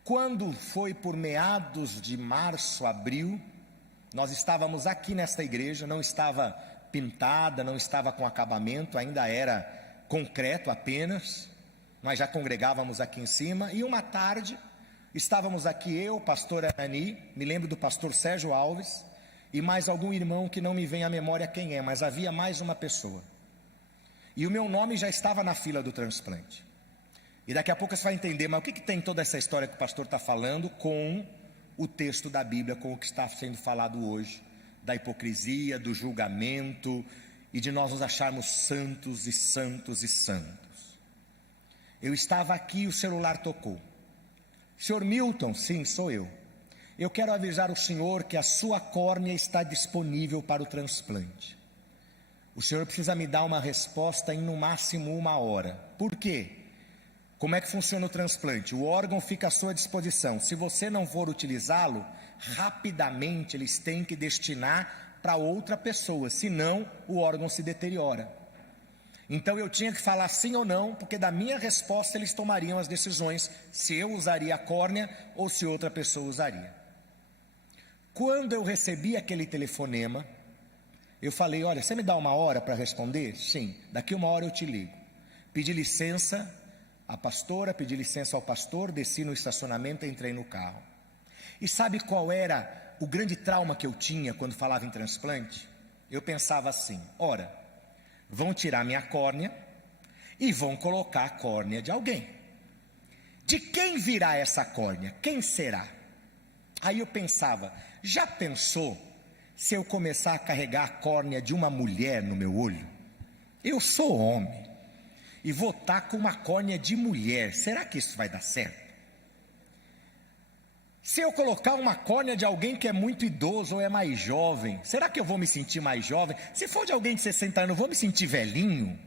Quando foi por meados de março, abril, nós estávamos aqui nesta igreja, não estava pintada, não estava com acabamento, ainda era concreto apenas. Nós já congregávamos aqui em cima, e uma tarde, estávamos aqui eu, pastor Anani, me lembro do pastor Sérgio Alves, e mais algum irmão que não me vem à memória quem é, mas havia mais uma pessoa. E o meu nome já estava na fila do transplante. E daqui a pouco você vai entender, mas o que tem toda essa história que o pastor está falando com o texto da Bíblia, com o que está sendo falado hoje, da hipocrisia, do julgamento, e de nós nos acharmos santos e santos e santos. Eu estava aqui e o celular tocou. Senhor Milton, sim, sou eu. Eu quero avisar o senhor que a sua córnea está disponível para o transplante. O senhor precisa me dar uma resposta em no máximo 1 hora. Por quê? Como é que funciona o transplante? O órgão fica à sua disposição. Se você não for utilizá-lo, rapidamente eles têm que destinar para outra pessoa, senão o órgão se deteriora. Então eu tinha que falar sim ou não, porque da minha resposta eles tomariam as decisões, se eu usaria a córnea ou se outra pessoa usaria. Quando eu recebi aquele telefonema, eu falei, olha, você me dá 1 hora para responder? Sim, daqui 1 hora eu te ligo. Pedi licença à pastora, pedi licença ao pastor, desci no estacionamento e entrei no carro. E sabe qual era o grande trauma que eu tinha quando falava em transplante? Eu pensava assim, ora, vão tirar minha córnea e vão colocar a córnea de alguém. De quem virá essa córnea? Quem será? Aí eu pensava, já pensou se eu começar a carregar a córnea de uma mulher no meu olho? Eu sou homem e vou estar com uma córnea de mulher, será que isso vai dar certo? Se eu colocar uma córnea de alguém que é muito idoso ou é mais jovem, será que eu vou me sentir mais jovem? Se for de alguém de 60 anos, eu vou me sentir velhinho?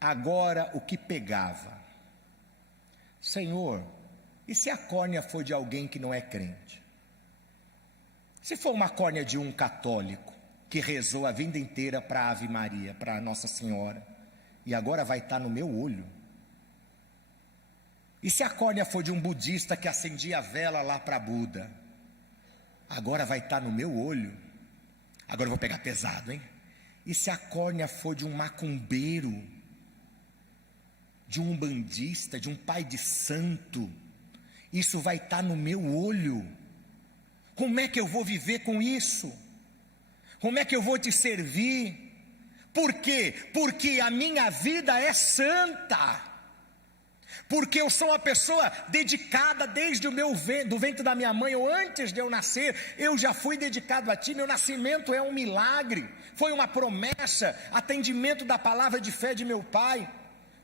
Agora, o que pegava? Senhor, e se a córnea for de alguém que não é crente? Se for uma córnea de um católico, que rezou a vida inteira para a Ave Maria, para a Nossa Senhora, e agora vai estar no meu olho? E se a córnea for de um budista que acendia a vela lá para Buda, agora vai estar no meu olho? Agora eu vou pegar pesado, hein? E se a córnea for de um macumbeiro, de um umbandista, de um pai de santo, isso vai estar no meu olho? Como é que eu vou viver com isso? Como é que eu vou te servir? Por quê? Porque a minha vida é santa. Porque eu sou uma pessoa dedicada desde do ventre da minha mãe, ou antes de eu nascer, eu já fui dedicado a ti. Meu nascimento é um milagre, foi uma promessa, atendimento da palavra de fé de meu pai.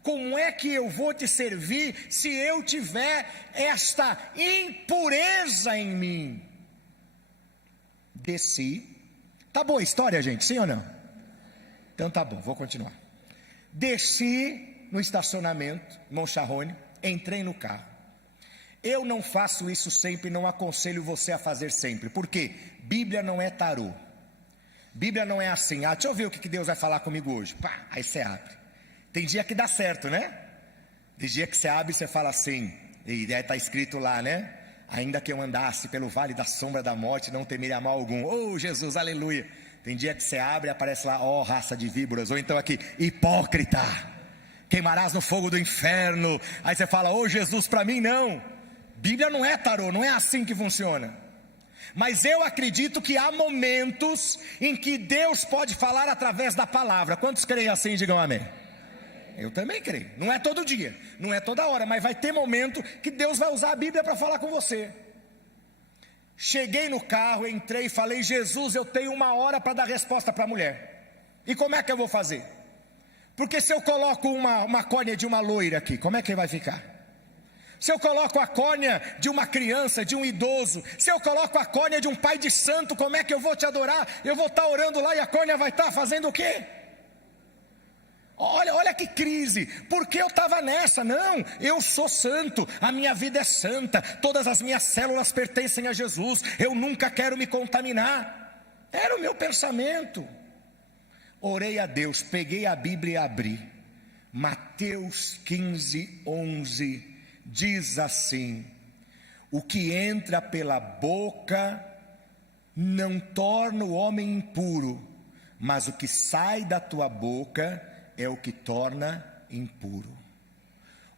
Como é que eu vou te servir se eu tiver esta impureza em mim? Desci. Tá boa a história, gente, sim ou não? Então tá bom, vou continuar. Desci no estacionamento, Moncharrone, entrei no carro. Eu não faço isso sempre, não aconselho você a fazer sempre. Por quê? Bíblia não é tarô. Bíblia não é assim, deixa eu ver o que Deus vai falar comigo hoje. Pá, aí você abre. Tem dia que dá certo, né? Tem dia que você abre e você fala assim, e aí está escrito lá, né? Ainda que eu andasse pelo vale da sombra da morte, não temeria mal algum. Oh, Jesus, aleluia. Tem dia que você abre e aparece lá, ó, raça de víboras. Ou então aqui, hipócrita, queimarás no fogo do inferno. Aí você fala, oh Jesus, para mim não. Bíblia não é tarô, não é assim que funciona. Mas eu acredito que há momentos em que Deus pode falar através da palavra. Quantos creem assim, digam amém. Eu também creio, não é todo dia, não é toda hora, mas vai ter momento que Deus vai usar a Bíblia para falar com você. Cheguei no carro, entrei e falei: Jesus, eu tenho 1 hora para dar resposta para a mulher. E como é que eu vou fazer? Porque se eu coloco uma córnea de uma loira aqui, como é que vai ficar? Se eu coloco a córnea de uma criança, de um idoso, se eu coloco a córnea de um pai de santo, como é que eu vou te adorar? Eu vou estar orando lá e a córnea vai estar fazendo o quê? Olha que crise, porque eu estava nessa. Não, eu sou santo, a minha vida é santa, todas as minhas células pertencem a Jesus, eu nunca quero me contaminar. Era o meu pensamento. Orei a Deus, peguei a Bíblia e abri. Mateus 15:11 diz assim: o que entra pela boca não torna o homem impuro, mas o que sai da tua boca é o que torna impuro.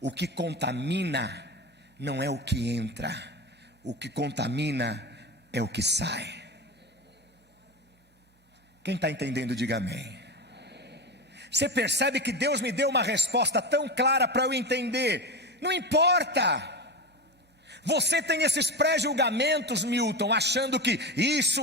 O que contamina não é o que entra, o que contamina é o que sai. Quem está entendendo, diga amém. Você percebe que Deus me deu uma resposta tão clara para eu entender. Não importa. Você tem esses pré-julgamentos, Milton, achando que isso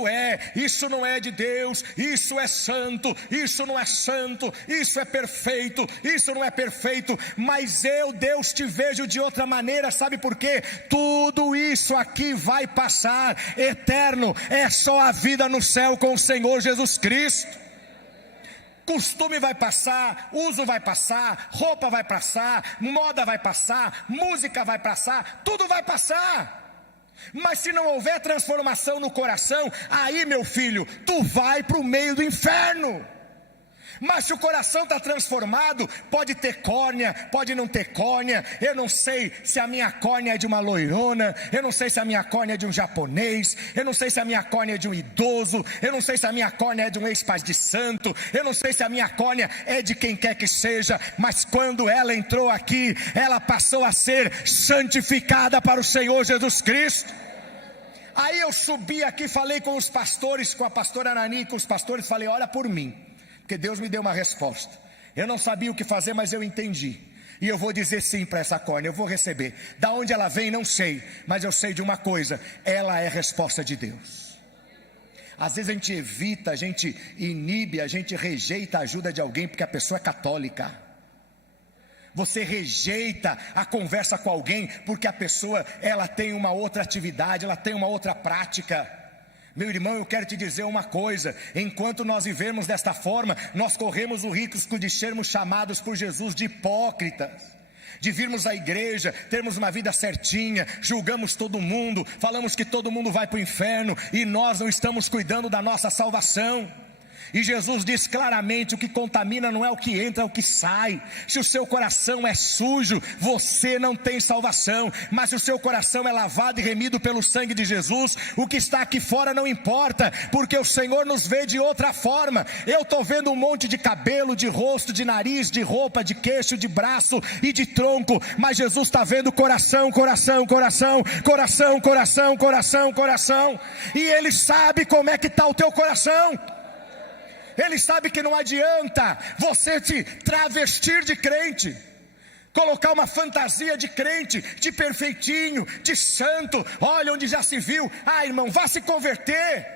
não é de Deus, isso é santo, isso não é santo, isso é perfeito, isso não é perfeito. Mas eu, Deus, te vejo de outra maneira, sabe por quê? Tudo isso aqui vai passar, eterno é só a vida no céu com o Senhor Jesus Cristo. Costume vai passar, uso vai passar, roupa vai passar, moda vai passar, música vai passar, tudo vai passar. Mas se não houver transformação no coração, aí, meu filho, tu vai para o meio do inferno. Mas se o coração está transformado, pode ter córnea, pode não ter córnea. Eu não sei se a minha córnea é de uma loirona, eu não sei se a minha córnea é de um japonês, eu não sei se a minha córnea é de um idoso, eu não sei se a minha córnea é de um ex-pai de santo, eu não sei se a minha córnea é de quem quer que seja. Mas quando ela entrou aqui, ela passou a ser santificada para o Senhor Jesus Cristo. Aí eu subi aqui, falei com os pastores, com a pastora Anani, com os pastores, falei: olha por mim, porque Deus me deu uma resposta. Eu não sabia o que fazer, mas eu entendi. E eu vou dizer sim para essa córnea, eu vou receber. Da onde ela vem, não sei, mas eu sei de uma coisa: ela é resposta de Deus. Às vezes a gente evita, a gente inibe, a gente rejeita a ajuda de alguém porque a pessoa é católica. Você rejeita a conversa com alguém porque a pessoa, ela tem uma outra atividade, ela tem uma outra prática. Meu irmão, eu quero te dizer uma coisa: enquanto nós vivemos desta forma, nós corremos o risco de sermos chamados por Jesus de hipócritas, de virmos à igreja, termos uma vida certinha, julgamos todo mundo, falamos que todo mundo vai para o inferno e nós não estamos cuidando da nossa salvação. E Jesus diz claramente: o que contamina não é o que entra, é o que sai. Se o seu coração é sujo, você não tem salvação. Mas se o seu coração é lavado e remido pelo sangue de Jesus, o que está aqui fora não importa, porque o Senhor nos vê de outra forma. Eu estou vendo um monte de cabelo, de rosto, de nariz, de roupa, de queixo, de braço e de tronco, mas Jesus está vendo coração, coração, coração, coração, coração, coração, coração. E Ele sabe como é que está o teu coração. Ele sabe que não adianta você te travestir de crente, colocar uma fantasia de crente, de perfeitinho, de santo. Olha onde já se viu. Irmão, vá se converter.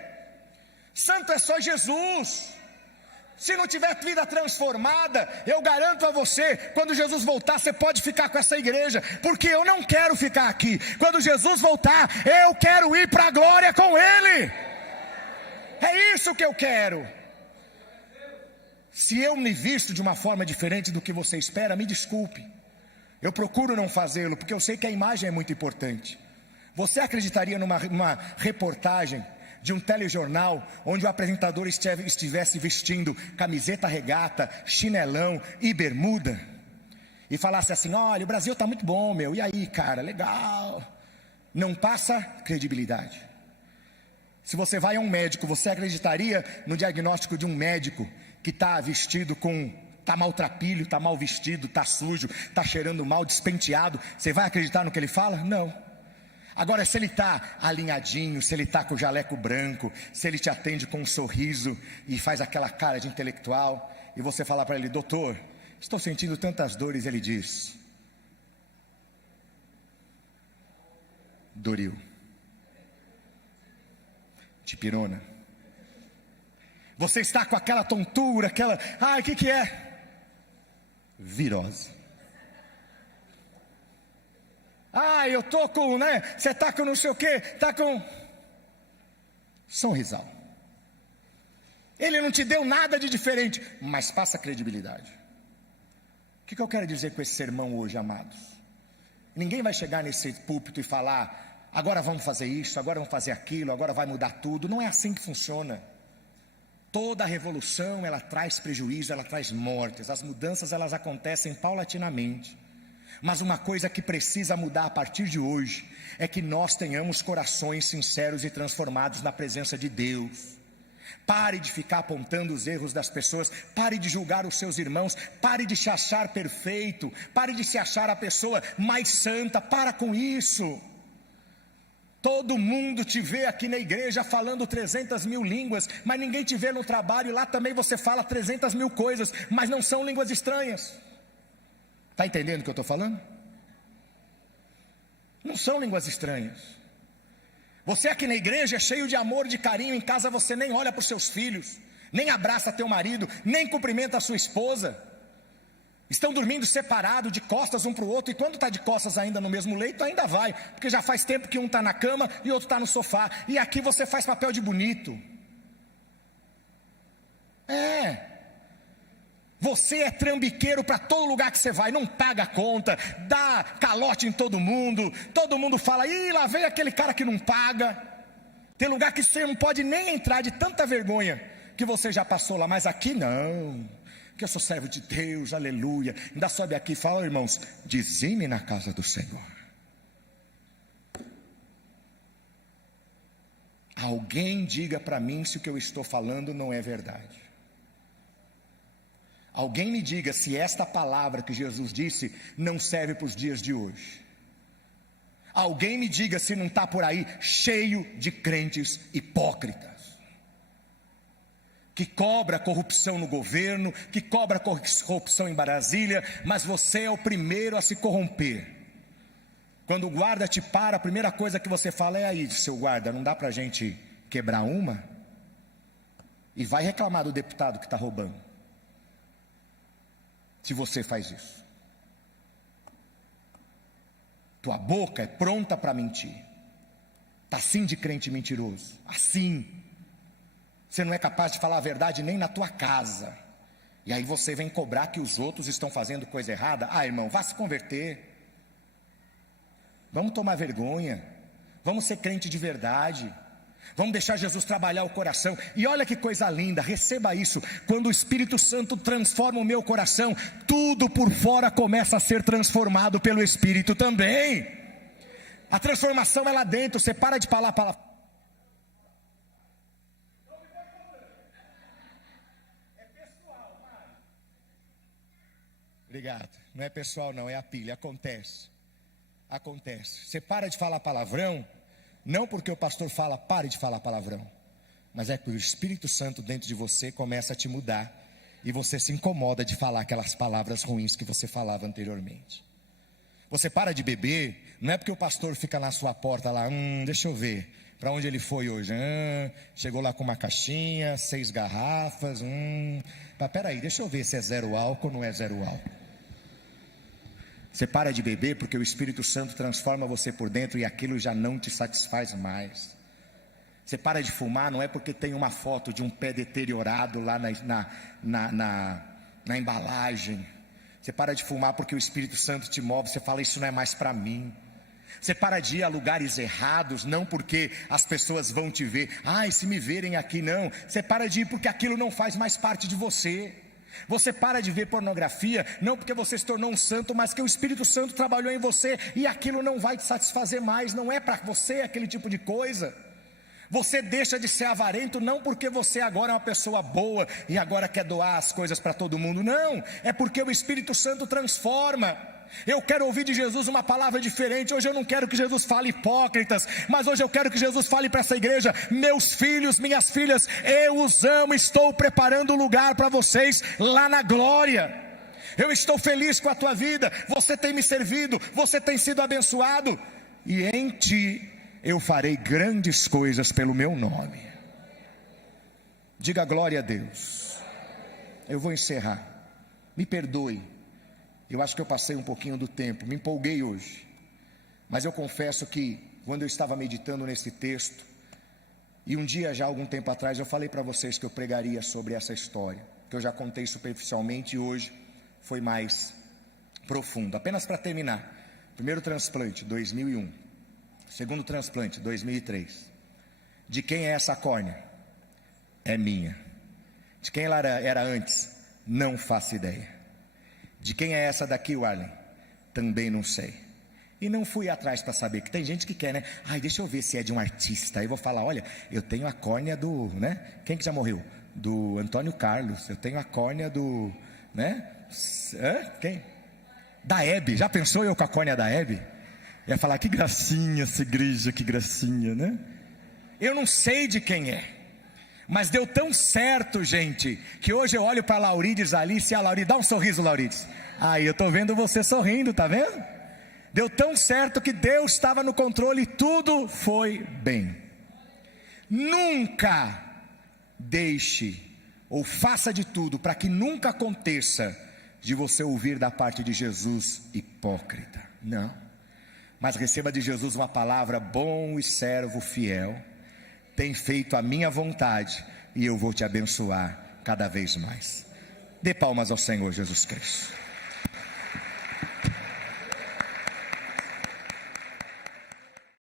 Santo é só Jesus. Se não tiver vida transformada, eu garanto a você, quando Jesus voltar, você pode ficar com essa igreja, porque eu não quero ficar aqui. Quando Jesus voltar, eu quero ir para a glória com Ele. É isso que eu quero. Se eu me visto de uma forma diferente do que você espera, me desculpe. Eu procuro não fazê-lo, porque eu sei que a imagem é muito importante. Você acreditaria numa reportagem de um telejornal, onde o apresentador estivesse vestindo camiseta regata, chinelão e bermuda, e falasse assim: olha, o Brasil está muito bom, meu, e aí, cara, legal. Não passa credibilidade. Se você vai a um médico, você acreditaria no diagnóstico de um médico que está vestido está maltrapilho, está mal vestido, está sujo, está cheirando mal, despenteado? Você vai acreditar no que ele fala? Não. Agora, se ele está alinhadinho, se ele está com o jaleco branco, se ele te atende com um sorriso e faz aquela cara de intelectual, e você fala para ele: doutor, estou sentindo tantas dores, ele diz: Doril, dipirona. Você está com aquela tontura, aquela, o que é? Virose. Eu tô com, você tá com não sei o que, tá com sorrisal. Ele não te deu nada de diferente, mas passa credibilidade. O que eu quero dizer com esse sermão hoje, amados? Ninguém vai chegar nesse púlpito e falar: agora vamos fazer isso, agora vamos fazer aquilo, agora vai mudar tudo. Não é assim que funciona. Toda revolução, ela traz prejuízo, ela traz mortes. As mudanças, elas acontecem paulatinamente. Mas uma coisa que precisa mudar a partir de hoje é que nós tenhamos corações sinceros e transformados na presença de Deus. Pare de ficar apontando os erros das pessoas, pare de julgar os seus irmãos, pare de se achar perfeito, pare de se achar a pessoa mais santa. Para com isso. Todo mundo te vê aqui na igreja falando 300 mil línguas, mas ninguém te vê no trabalho, e lá também você fala 300 mil coisas, mas não são línguas estranhas. Está entendendo o que eu estou falando? Não são línguas estranhas. Você aqui na igreja é cheio de amor, de carinho. Em casa você nem olha para os seus filhos, nem abraça teu marido, nem cumprimenta a sua esposa. Estão dormindo separados, de costas um para o outro. E quando está de costas ainda no mesmo leito, ainda vai, porque já faz tempo que um está na cama e outro está no sofá. E aqui você faz papel de bonito. Você é trambiqueiro para todo lugar que você vai, não paga a conta, dá calote em todo mundo fala: ih, lá vem aquele cara que não paga. Tem lugar que você não pode nem entrar de tanta vergonha que você já passou lá, mas aqui não, que eu sou servo de Deus, aleluia. Ainda sobe aqui e fala: irmãos, dizime na casa do Senhor. Alguém diga para mim se o que eu estou falando não é verdade. Alguém me diga se esta palavra que Jesus disse não serve para os dias de hoje. Alguém me diga se não está por aí cheio de crentes hipócritas, que cobra corrupção no governo, que cobra corrupção em Brasília, mas você é o primeiro a se corromper. Quando o guarda te para, a primeira coisa que você fala é: aí, seu guarda, não dá para a gente quebrar uma? E vai reclamar do deputado que está roubando, se você faz isso. Tua boca é pronta para mentir. Está assim de crente mentiroso, assim. Você não é capaz de falar a verdade nem na tua casa, e aí você vem cobrar que os outros estão fazendo coisa errada. Irmão, vá se converter. Vamos tomar vergonha, vamos ser crente de verdade, vamos deixar Jesus trabalhar o coração. E olha que coisa linda, receba isso: quando o Espírito Santo transforma o meu coração, tudo por fora começa a ser transformado pelo Espírito também. A transformação é lá dentro. Você para de falar palavra. É pessoal, mano. Obrigado. Não é pessoal não, é a pilha. Acontece. Você para de falar palavrão, não porque o pastor fala pare de falar palavrão, mas é que o Espírito Santo dentro de você começa a te mudar, e você se incomoda de falar aquelas palavras ruins que você falava anteriormente. Você para de beber, não é porque o pastor fica na sua porta lá: deixa eu ver, para onde ele foi hoje? Chegou lá com uma caixinha, 6 garrafas, peraí, deixa eu ver se é 0 álcool ou não é 0 álcool. Você para de beber porque o Espírito Santo transforma você por dentro e aquilo já não te satisfaz mais. Você para de fumar não é porque tem uma foto de um pé deteriorado lá na embalagem. Você para de fumar porque o Espírito Santo te move. Você fala: isso não é mais para mim. Você para de ir a lugares errados, não porque as pessoas vão te ver. Se me verem aqui, não. Você para de ir porque aquilo não faz mais parte de você. Você para de ver pornografia, não porque você se tornou um santo, mas que o Espírito Santo trabalhou em você, e aquilo não vai te satisfazer mais. Não é para você aquele tipo de coisa. Você deixa de ser avarento, não porque você agora é uma pessoa boa e agora quer doar as coisas para todo mundo. Não, é porque o Espírito Santo transforma. Eu quero ouvir de Jesus uma palavra diferente. Hoje eu não quero que Jesus fale hipócritas, mas hoje eu quero que Jesus fale para essa igreja: meus filhos, minhas filhas, eu os amo, estou preparando lugar para vocês lá na glória. Eu estou feliz com a tua vida, você tem me servido, você tem sido abençoado, e em ti eu farei grandes coisas pelo meu nome. Diga glória a Deus. Eu vou encerrar. Me perdoe, eu acho que eu passei um pouquinho do tempo, me empolguei hoje, mas eu confesso que quando eu estava meditando nesse texto, e um dia já algum tempo atrás eu falei para vocês que eu pregaria sobre essa história, que eu já contei superficialmente, e hoje foi mais profundo. Apenas para terminar: primeiro transplante, 2001, segundo transplante, 2003. De quem é essa córnea? É minha. De quem ela era antes? Não faço ideia. De quem é essa daqui, Warlen? Também não sei. E não fui atrás para saber, que tem gente que quer, né? Ai, deixa eu ver se é de um artista. Aí eu vou falar: olha, eu tenho a córnea do, né? Quem que já morreu? Do Antônio Carlos. Eu tenho a córnea do, né? Quem? Da Hebe. Já pensou eu com a córnea da Hebe? Ia falar: que gracinha essa igreja, que gracinha, né? Eu não sei de quem é, mas deu tão certo, gente, que hoje eu olho para a Laurides ali. Se a Laurides, dá um sorriso, Laurides. Aí eu estou vendo você sorrindo, tá vendo? Deu tão certo que Deus estava no controle e tudo foi bem. Nunca deixe ou faça de tudo para que nunca aconteça de você ouvir da parte de Jesus: hipócrita. Não, mas receba de Jesus uma palavra: bom e servo fiel, tem feito a minha vontade e eu vou te abençoar cada vez mais. Dê palmas ao Senhor Jesus Cristo.